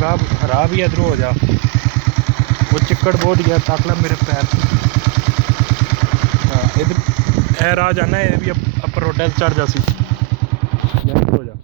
राह भी इधरों हो जा। वो चिक्कड़ बहुत गया, तक ला मेरे पैर। हाँ इधर ए राह जाना, ये भी अपर रोड चढ़ जासी। हो जा।